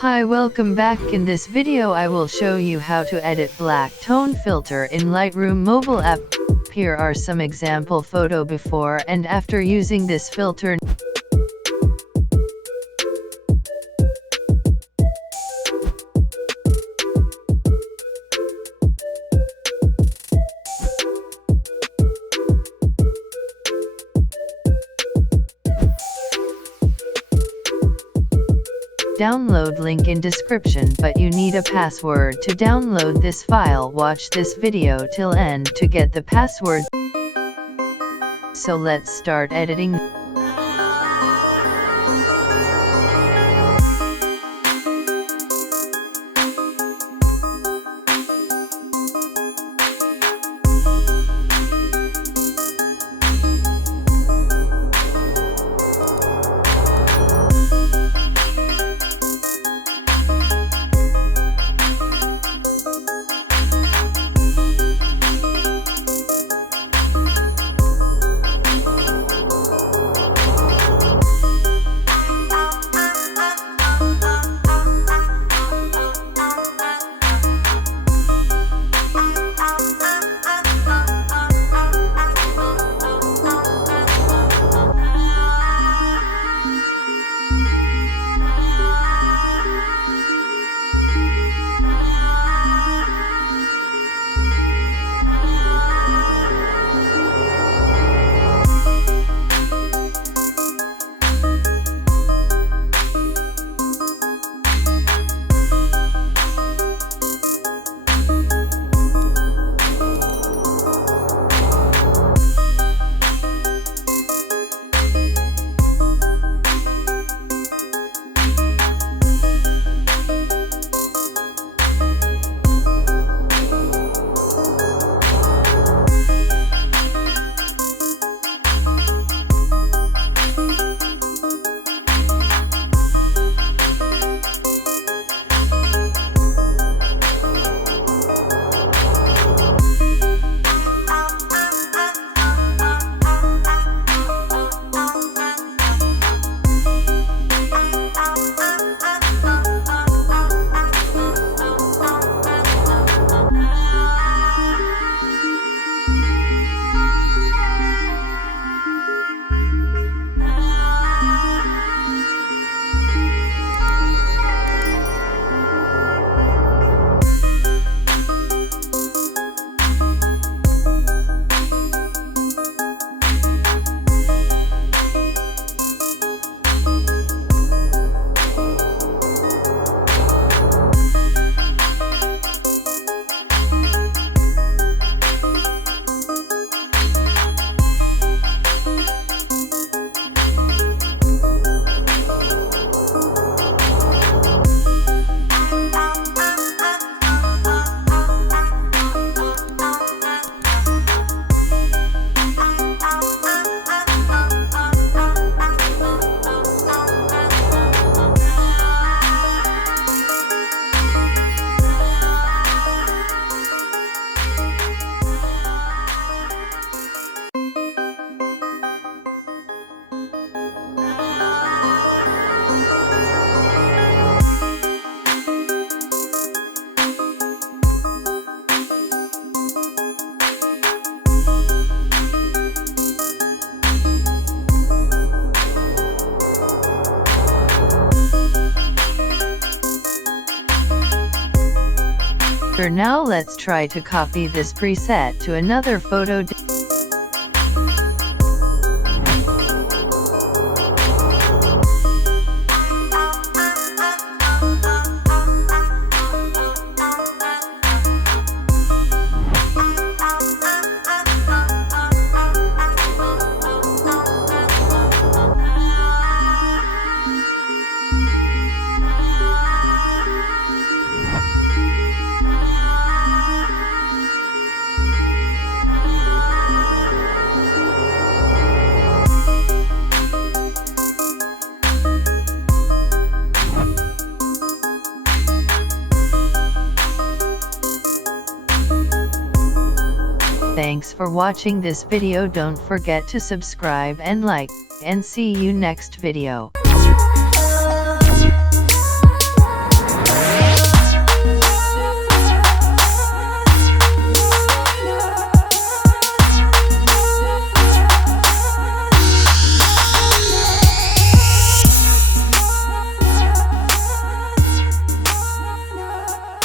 Hi, welcome back. In this video I will show you how to edit black tone filter in Lightroom mobile app. Here are some example photo before and after using this filter. Download link in description, but you need a password to download this file. Watch this video till end to get the password. So let's start editing. For now, let's try to copy this preset to another photo. Thanks for watching this video. Don't forget to subscribe and like, and see you next video.